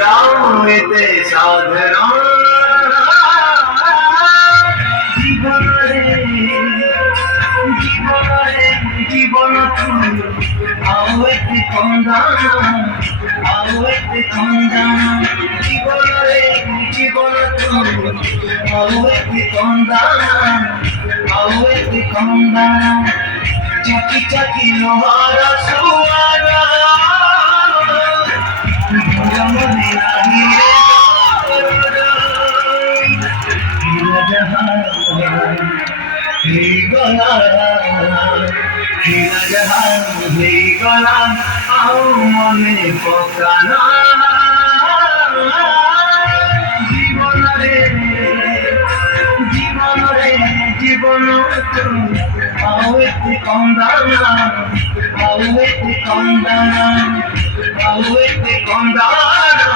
গাওতে সাধনা জীবনে জীবনে জীবন আওতে কন্দানা আওতে কন্দানা জীবনে জীবন আওতে কন্দানা আওতে কন্দানা চাকি চাকি লোহারা সুয়ারা মনে নাহি রে গলা গলা আও মনে পকানা জীবন রে জীবন রে জীবন আওতে কন্দানা আওতে কন্দানা আওতে কন্দানা